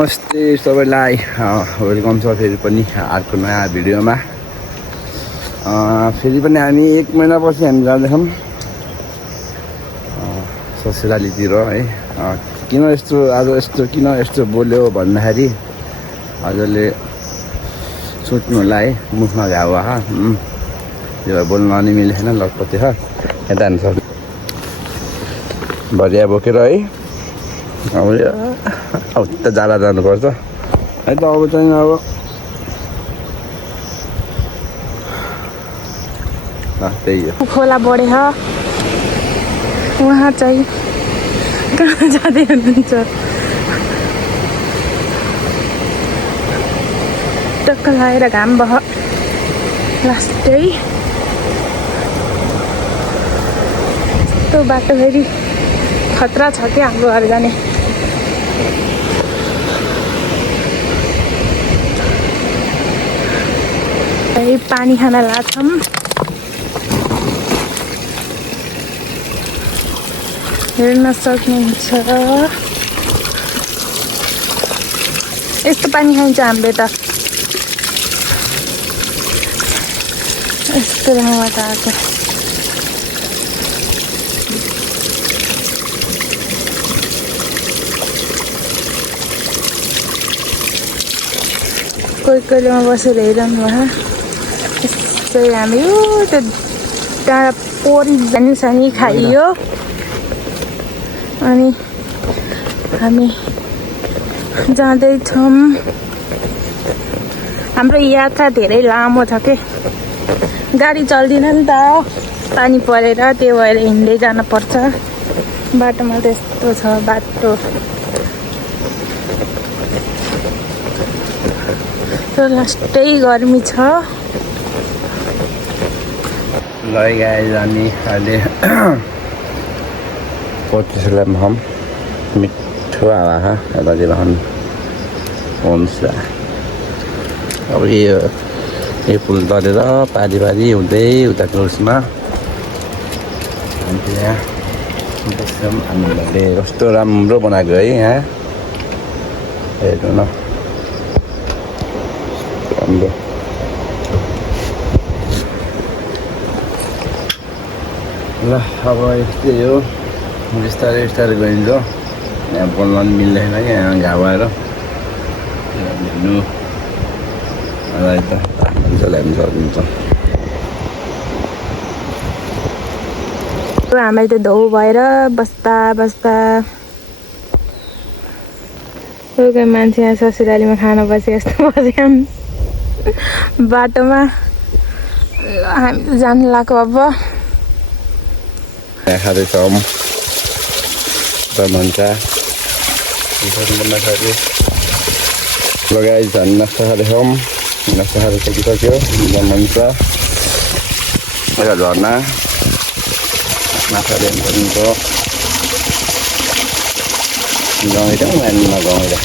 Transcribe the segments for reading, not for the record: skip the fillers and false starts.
नमस्ते सबैलाई वेलकम छ फेरि पनि अर्को नयाँ भिडियोमा। फेरि पनि हामी 1 महिनापछि हामी जाँदैछौँ ससुरालीतिर है। किन यस्तो बोल्यो भन्दाखेरि हजुरले सोच्नु होला है, मुखमा घाउ यो बोल्न नि मिलेन लटपति यता हान्छ भरिया बोकेर है। अब त जाला जानुपर्छ है त। अब चाहिँ त्यही हो, खोला बढेछ उहाँ चाहिँ कहाँ जाँदै हुनुहुन्छ। टक्क लगाएर घाम बह लास्टै यस्तो बाटो फेरि खतरा छ क्या हाम्रो घर जाने। पानी खान लाग्छौँ। हेर्न सक्नुहुन्छ यस्तो पानी खान्छ हामीले त। यस्तो ठाउँबाट आएको कोही कोहीमा बसेर हेरौँ वहाँ। यस्तै हामी त्यो डाँडा पोरी जानी सानी खाइयो अनि हामी जाँदैछौँ। हाम्रो यात्रा धेरै लामो छ के, गाडी चल्दैन नि त पानी परेर, त्यो भएर हिँड्दै जानुपर्छ। बाटोमा त यस्तो छ बाटो। लास्टै गर्मी छ। ल गाइस हामी अहिले 25 हम मिठो हावा यतातिर हुन्छ। अब यो पुल तरेर पारी हुँदै उता क्रोसमा त्यहाँ बस्छौँ। हामीले कस्तो राम्रो बनाएको है यहाँ, हेर्नु न राम्रो। ल अब यस्तै हो, बिस्तारै गइन्छ। यहाँ बोल्न पनि मिल्दैन क्या, यहाँ घाउ आएर हिँड्नु मलाई त ल्याउनु सकिन्छ। हामीले त धौ भएर बस्दा कोही मान्छे यहाँ ससुरालीमा खाना बसे यस्तो बस्यौँ बाटोमा। हामी त जानु लाग्यो अब। खाँदैछौँ लगाइ झन् नास्ता खाँदैछौँ। नास्ता खाएर सकिसक्यो। भन्छ एउटा झर्ना माछा ल्याउनु सकिन्छ। गाउँतिर नगाउँतिर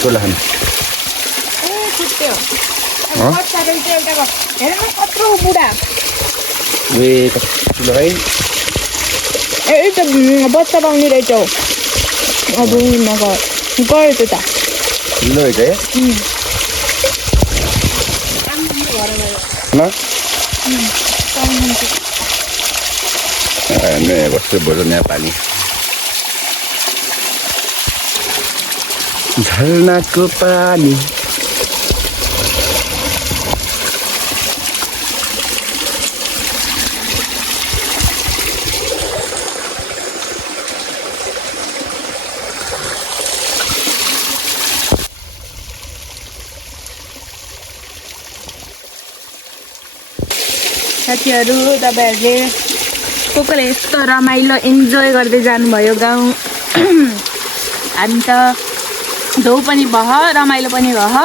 ठुलो खानु ठुलो है। बच्चा पाउने रहेछ हौ। अब गयो त्यो त ठुलो रहेछ है कस्तो भोजन यहाँ पानी झरनाको पानी। साथीहरू तपाईँहरूले कसले यस्तो रमाइलो इन्जोय गर्दै जानुभयो गाउँ। हामी त धौ पनि भह रमाइलो पनि भह।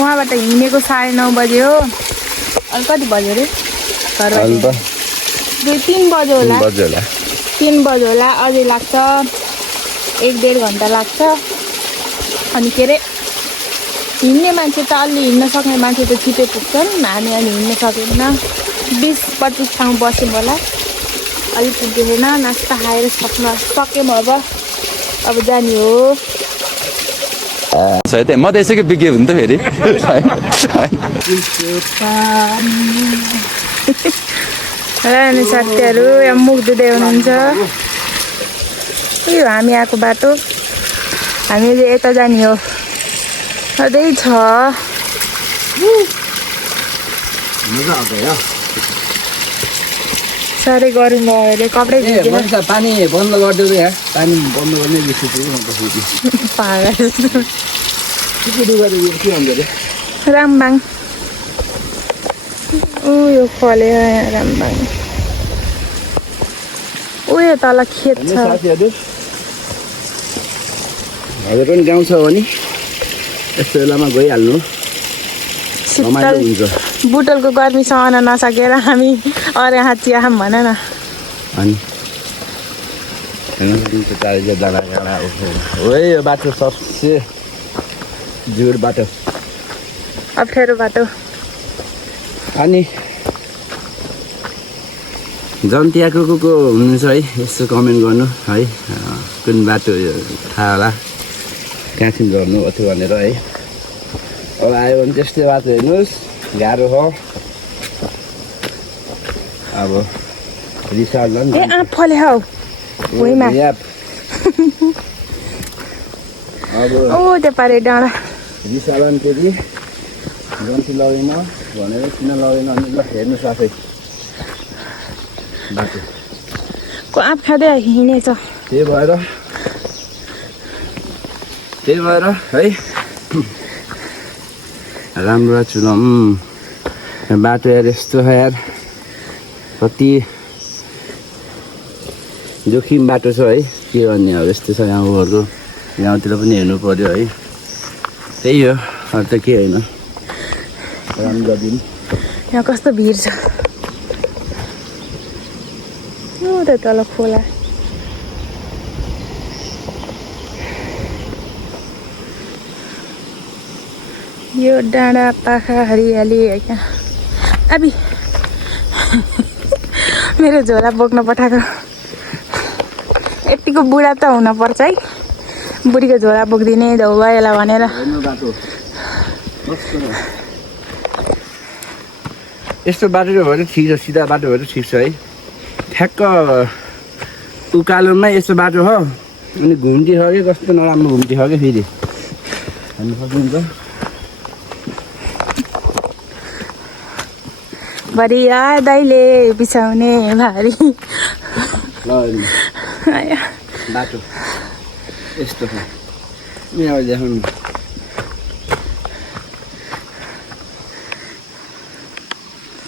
उहाँबाट हिँडेको 9:30 बज्यो। अनि कति बज्यो अरे घरमा? 2-3 बज्यो होला। 3 बज्यो होला। अझै लाग्छ 1-1.5 घन्टा लाग्छ। अनि के अरे हिँड्ने मान्छे त अलि हिँड्न सक्ने मान्छे त छिटो पुग्छन्। हामी हिँड्न सकेन। 20-25 ठाउँ बस्यौँ होला। अलिक पुगेन नास्ता खाएर सक्यौँ अब जाने हो त्यही म त यसैको बिग्यो भने त फेरि र अनि साथीहरू यहाँ मुख धुँदै हुनुहुन्छ यो हामी आएको बाटो हामीले यता जाने हो सधैँ छ साह्रै गरौँ भयो अरे कपडै पानी बन्द गरिदियो यहाँ पानी बन्द गर्ने रामबाङ यो फल्यो यहाँ रामबाङ यो तल खेत छ हजुर पनि गाउँ छ भने यस्तो बेलामा गइहाल्नु शीतल बुटलको गर्मी सहन नसकेर हामी अरे यहाँ चिया खाऊँ भन न अनि यो बाटो सबसे जुड बाटो अप्ठ्यारो बाटो अनि जनतियाको को हुनुहुन्छ है यसो कमेन्ट गर्नु है कुन बाटो थाहा होला कहाँदेखि गर्नु अथवा भनेर है अब आयो भने त्यस्तै बाटो हेर्नुहोस् गाह्रो हो अब रिसार्ट ए आँप फले हौ भुइँमा अब त्यो पारे डाँडा रिसालन फेरि जन्ती लगेन भनेर किन लगेन अनि ल हेर्नु साथै बाटो को आँप खाँदै हिँडेछ त्यही भएर है राम्रो चुनाउ बाटो यार यस्तो छ यार कति जोखिम बाटो छ है के गर्ने अब यस्तो छ गाउँघरको गाउँतिर पनि हेर्नु पर्यो है त्यही हो अरू त के होइन राम्रो दिन यहाँ कस्तो भिड छ त तल खोला यो डाँडा पाखा हरियाली क्या अबि मेरो झोला बोक्न पठाएको यतिको बुढा त हुनुपर्छ है बुढीको झोला बोकिदिने धौ भएला भनेर यस्तो बाटो भएर ठिक छ सिधा बाटो भएर ठिक छ है ठ्याक्क उकालोमा यस्तो बाटो हो अनि घुम्ती छ कि कस्तो नराम्रो घुम्ती छ कि फेरि हाल्नु सक्नुहुन्छ भरि दाइले बिछाउने भारी बाटो यस्तो छ यहाँ देखाउनु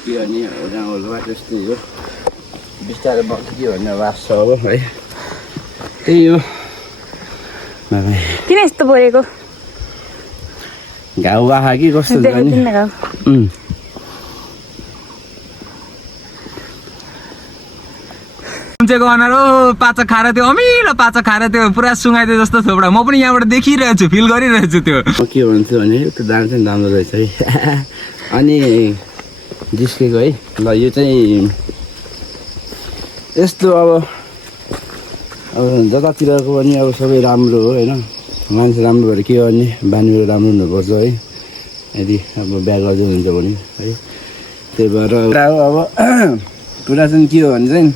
के भने गाउँको बाटो यस्तै हो बिस्तारै बग्छ के भन्ने आवाज छ अब है त्यही हो किन यस्तो बोलेको घाउ आखा कि कस्तो मान्छेको अनुहार पाचक खाएर त्यो अमिलो पाचक खाएर त्यो पुरा सुँगाइदियो जस्तो थोपडा म पनि यहाँबाट देखिरहेको छु फिल गरिरहेको छु त्यो के भन्छु भने त्यो दाम चाहिँ राम्रो रहेछ है अनि जिस्केको है ल यो चाहिँ यस्तो अब जतातिरको पनि अब सबै राम्रो हो होइन मान्छे राम्रो भएर के गर्ने बानीहरू राम्रो हुनुपर्छ है यदि अब बिहा गर्दै हुन्छ भने है त्यही भएर अब कुरा चाहिँ के हो भने चाहिँ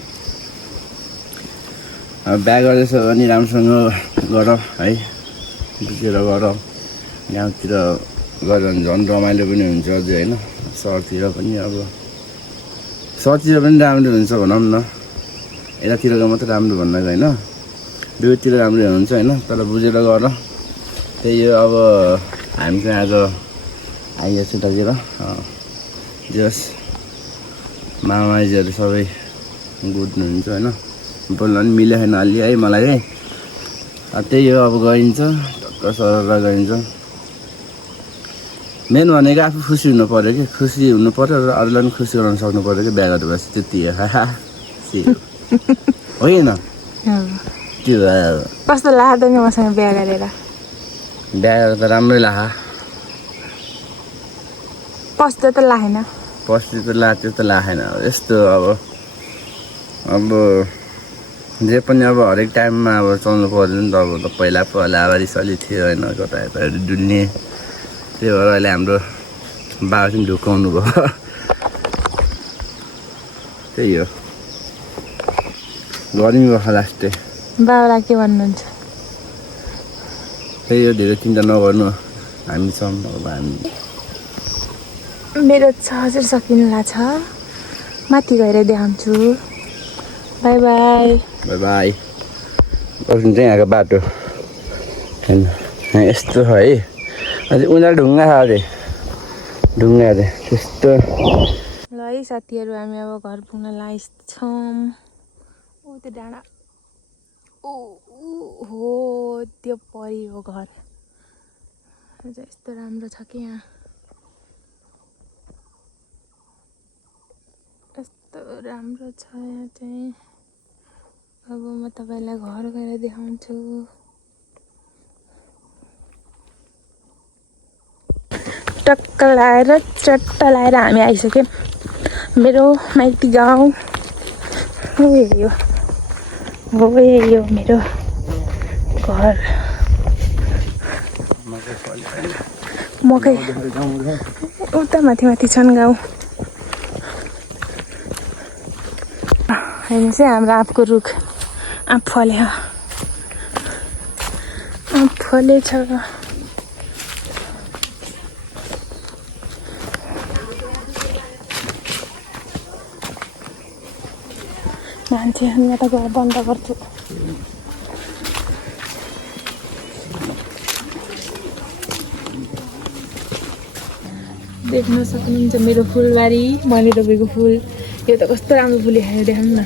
अब बिहा गर्दैछ भने राम्रोसँग गर है बुझेर गर गाउँतिर गऱ्यो भने झन् रमाइलो पनि हुन्छ अझै होइन सहरतिर पनि अब सहरतिर पनि राम्रो हुन्छ भनौँ न यतातिरको मात्रै राम्रो भन्नको होइन दुवैतिर राम्रै हुन्छ होइन तर बुझेर गर त्यही हो अब हामी चाहिँ आज आइएको छु यतातिर जस मामाइजहरू सबै गुड्नुहुन्छ होइन बोल्न पनि मिलेको छैन अलि है मलाई चाहिँ त्यही हो अब गइन्छ टक्क सरर गइन्छ मेन भनेको आफू खुसी हुनु पऱ्यो कि खुसी हुनु पऱ्यो र अरूलाई पनि खुसी गराउन सक्नु पऱ्यो कि बिहा गरेपछि त्यति हो होइन त्यो कस्तो लाग्छ नि मसँग बिहा गरेर बिहा गरेर त राम्रै लाग्छ पस्दै त लागेन पछि त त्यस्तो लागेन यस्तो अब अब जे पनि अब हरेक टाइममा अब चल्नु पर्दैन नि त अब त पहिला आवारिसली थियो होइन कता यता डुल्ने त्यही भएर अहिले हाम्रो बाबा चाहिँ ढुकाउनु भयो त्यही हो गर्मी भयो लास्टै बाबालाई के भन्नुहुन्छ त्यही हो धेरै चिन्ता नगर्नु हामी छौँ अब हामी मेरो 6000 सकिनुला छ माथि गएर देखाउँछु बाई बाई बाई बाई पर्खिनु चाहिँ यहाँको बाटो होइन यस्तो छ है अझै उनीहरू ढुङ्गा छ अरे ढुङ्गा अरे त्यस्तो ल है साथीहरू हामी अब घर पुग्न लागेछौँ ओ त्यो डाँडा ओ हो त्यो परी हो घर यस्तो राम्रो छ कि यहाँ यस्तो राम्रो छ यहाँ चाहिँ अब म तपाईँलाई घर गएर देखाउँछु टक्क लाएर चट्ट लाएर हामी आइसक्यौँ मेरो माइती गाउँ हो यही हो मेरो घर मकै उता माथि छन् गाउँ होइन चाहिँ हाम्रो आँपको रुख आँप फलेछ मान्छेहरू यहाँ त गएर बन्द गर्छु देख्न सक्नुहुन्छ मेरो फुलबारी मैले रोपेको फुल यो त कस्तो राम्रो फुलिखायो देखाउनु न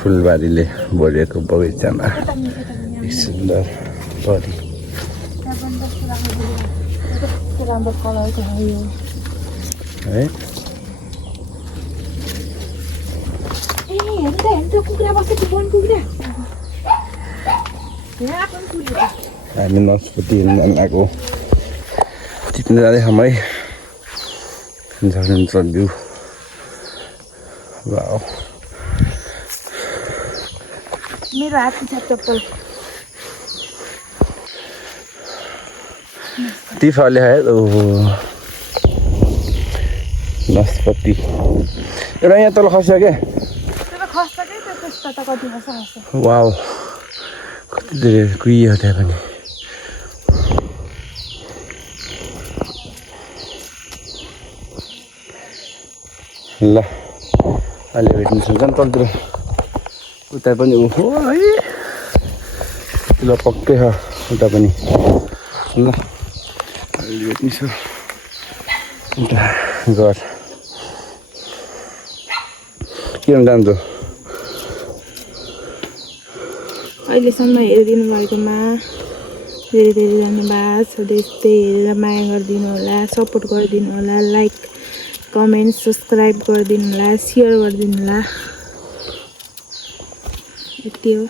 फुलबारीले भरिएको बगैँचामा सुन्दर परी कस्तो राम्रो कलर छ यो है हेर्नु कुखुरा बसेको वन कुखुरा हामी नस्पति हेर्नु आएको टिप्न जाँदैछौँ है झन् भ्यू वाउ मेरो हात छ चप्पल ती फले है ओहो नास्पति एउटा यहाँ तल खस्यो क्या वाउ कति धेरै कुहियो त्यहाँ पनि ल अहिले भेट्नु सक्छ नि तलतिर उता पनि ओहो है ल पक्कै छ उता पनि ल अहिले भेट्नु छ उता घर के भन्छ जान्छु अहिलेसम्म हेरिदिनु भएकोमा धेरै धेरै धन्यवाद सधैँ यस्तै हेरेर माया गरिदिनु होला सपोर्ट गरिदिनु होला लाइक कमेन्ट सब्सक्राइब गरिदिनु होला सेयर गरिदिनु होला यति हो।